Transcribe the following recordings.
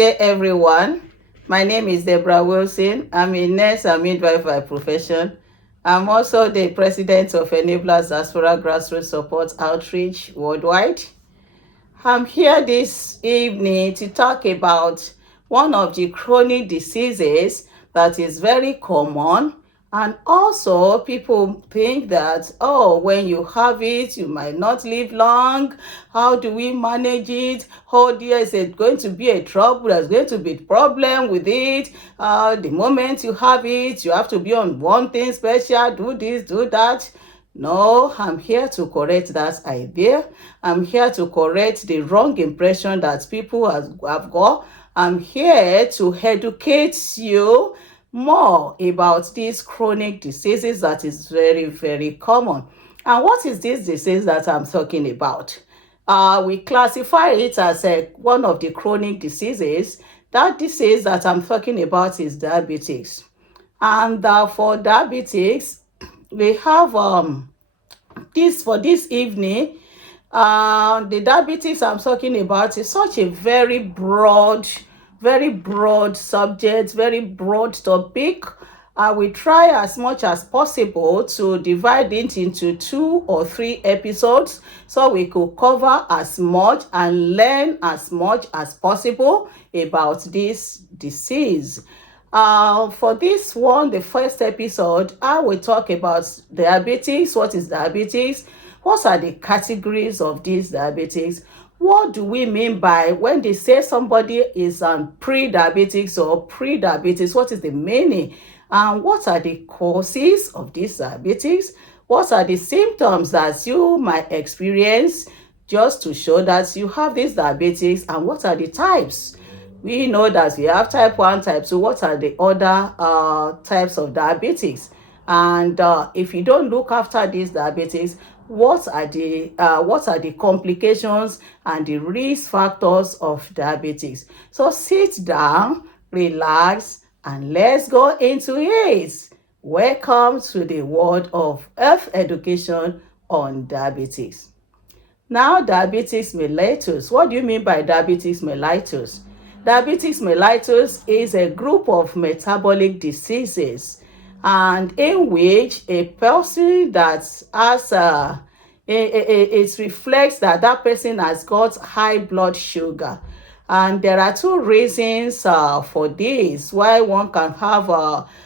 day, everyone. My name is Deborah Wilson. I'm a nurse and midwife by profession. I'm also the president of Enablers Diaspora Grassroots Support Outreach Worldwide. I'm here this evening to talk about one of the chronic diseases that is very common, and also people think that, oh, when you have it you might not live long. How do we manage it? Oh dear, is it going to be a trouble? There's going to be a problem with it. The moment you have it, you have to be on one thing special, do this, do that. No, I'm here to correct that idea. I'm here to correct the wrong impression that people have got. I'm here to educate you more about these chronic diseases that is very, very common. And what is this disease that I'm talking about? We classify it as one of the chronic diseases. That disease that I'm talking about is diabetes. And for diabetes, we have this for this evening. The diabetes I'm talking about is such a very broad subject, very broad topic. We try as much as possible to divide it into 2 or 3 episodes so we could cover as much and learn as much as possible about this disease. For this one, the first episode, I will talk about diabetes. What is diabetes? What are the categories of this diabetes? What do we mean by when they say somebody is on pre-diabetes or pre-diabetes? What is the meaning? And what are the causes of this diabetes? What are the symptoms that you might experience just to show that you have this diabetes? And what are the types? We know that we have type 1, type 2. What are the other types of diabetes? And if you don't look after this diabetes, what are the complications and the risk factors of diabetes? So sit down, relax, and let's go into it. Welcome to the world of health education on diabetes. Now, diabetes mellitus. What do you mean by diabetes mellitus? Diabetes mellitus is a group of metabolic diseases, and in which a person that has it reflects that that person has got high blood sugar. And there are 2 reasons for this why one can have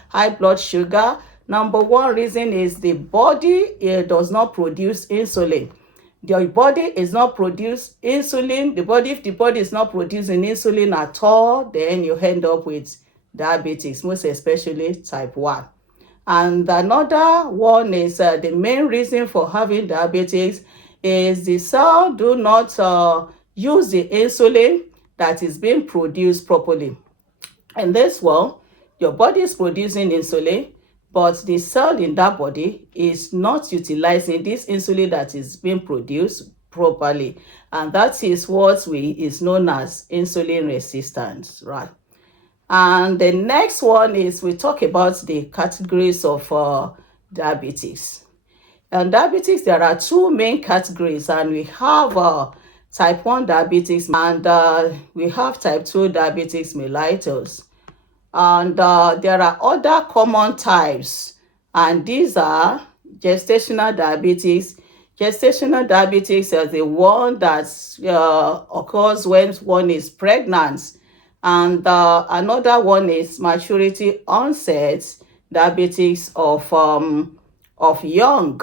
high blood sugar. Number 1 reason is the body does not produce insulin. Your body is not produce insulin. If the body is not producing insulin at all, then you end up with diabetes, most especially type 1. And another one is the main reason for having diabetes is the cell do not use the insulin that is being produced properly. And this one, your body is producing insulin, but the cell in that body is not utilizing this insulin that is being produced properly. And that is what is known as insulin resistance, right? And the next one is we talk about the categories of diabetes. And diabetes, there are 2 main categories, and we have type 1 diabetes and we have type 2 diabetes mellitus. And there are other common types, and these are gestational diabetes. Gestational diabetes is the one that occurs when one is pregnant. And another one is maturity onset diabetes of young.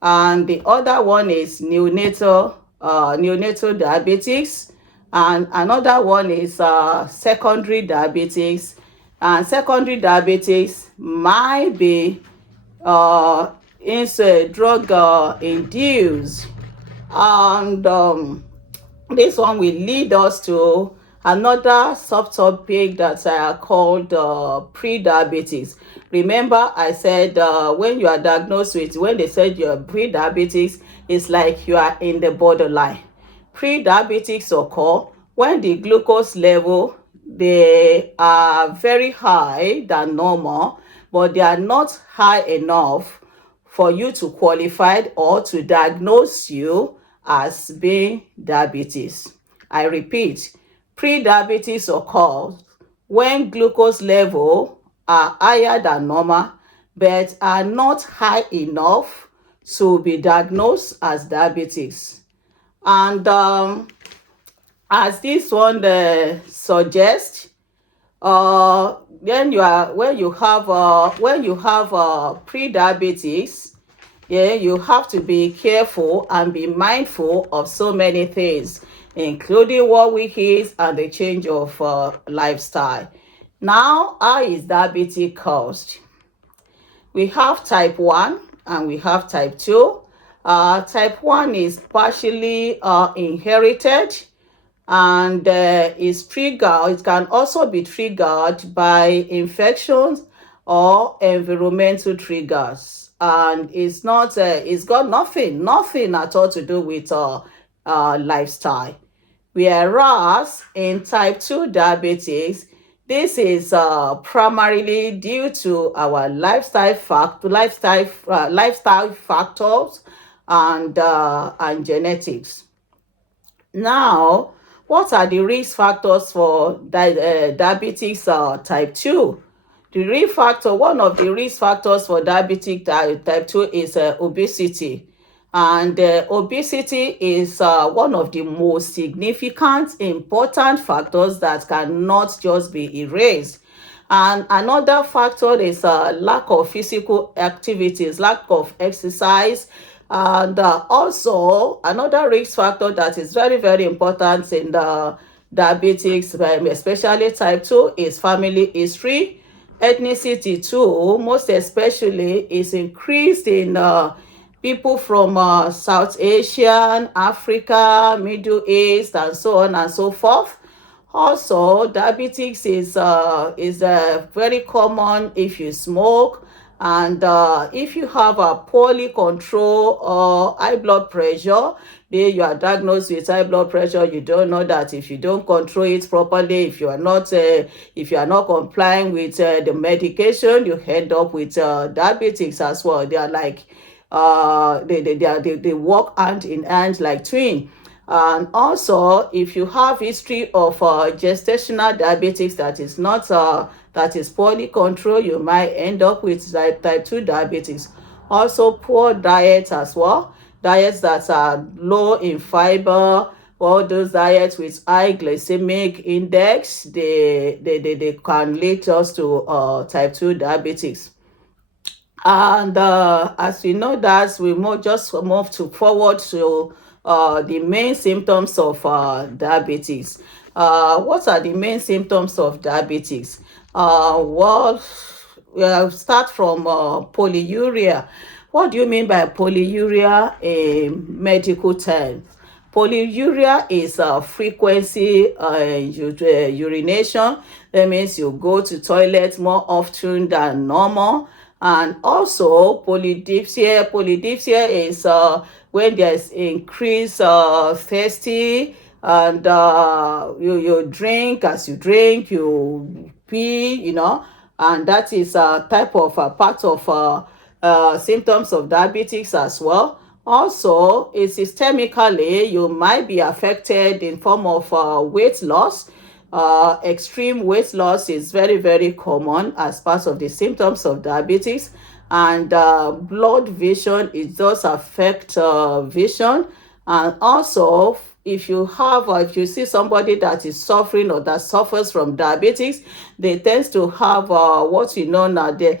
And the other one is neonatal diabetes. And another one is secondary diabetes. And secondary diabetes might be drug induced. And this one will lead us to another subtopic that I called pre-diabetes. Remember, I said when you are diagnosed with, when they said you're pre-diabetes, it's like you are in the borderline. Pre-diabetics occur when the glucose level, they are very high than normal, but they are not high enough for you to qualify or to diagnose you as being diabetes. I repeat, Pre-diabetes occurs when glucose level are higher than normal but are not high enough to be diagnosed as diabetes. And as this one suggests, when you have pre-diabetes, yeah, you have to be careful and be mindful of so many things, including what we eat and the change of lifestyle. Now, how is diabetes caused? We have type 1 and we have type 2. Type 1 is partially inherited, and is triggered. It can also be triggered by infections or environmental triggers, and it's got nothing at all to do with lifestyle. Whereas in type 2 diabetes, this is primarily due to our lifestyle factors and genetics. Now, what are the risk factors for diabetes type 2? One of the risk factors for diabetic type 2 is obesity. And obesity is one of the most significant, important factors that cannot just be erased. And another factor is lack of physical activities, lack of exercise. And also, another risk factor that is very, very important in the diabetics, especially type 2, is family history. Ethnicity too, most especially, is increased in people from South Asia, Africa, Middle East, and so on and so forth. Also, diabetes is very common if you smoke, and if you have a poorly controlled high blood pressure. Maybe you are diagnosed with high blood pressure, you don't know that if you don't control it properly, if you are not complying with the medication, you end up with diabetes as well. They are like they work hand in hand like twin. And also, if you have history of gestational diabetes that is poorly controlled, you might end up with type 2 diabetes. Also, poor diet as well. Diets that are low in fiber, all those diets with high glycemic index, they can lead us to type 2 diabetes. And as we know that, we just move forward to the main symptoms of diabetes. What are the main symptoms of diabetes? Well, we'll start from polyuria. What do you mean by polyuria in medical terms? Polyuria is frequency urination. That means you go to toilet more often than normal. And also polydipsia. Polydipsia is when there's increased thirsty, and you drink. As you drink, you pee, and that is a type of part of symptoms of diabetes as well. Also, systemically, you might be affected in form of weight loss. Extreme weight loss is very, very common as part of the symptoms of diabetes. And blood vision, it does affect vision. And also, if you see somebody that is suffering or that suffers from diabetes, they tend to have what you know now, they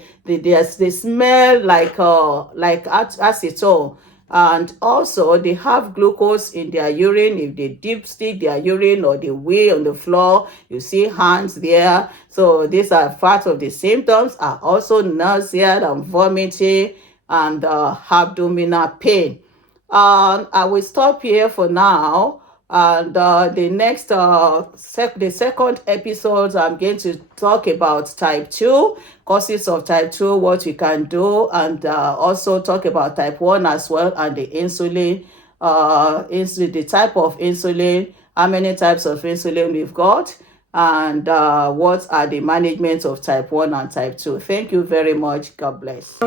smell like acetone. And also, they have glucose in their urine. If they dipstick their urine or they wee on the floor, you see hands there. So these are part of the symptoms. Are also nausea and vomiting and abdominal pain. I will stop here for now. And the second episode, I'm going to talk about type 2, causes of type 2, what we can do, and also talk about type 1 as well, and the insulin, the type of insulin, how many types of insulin we've got, and what are the management of type 1 and type 2. Thank you very much. God bless.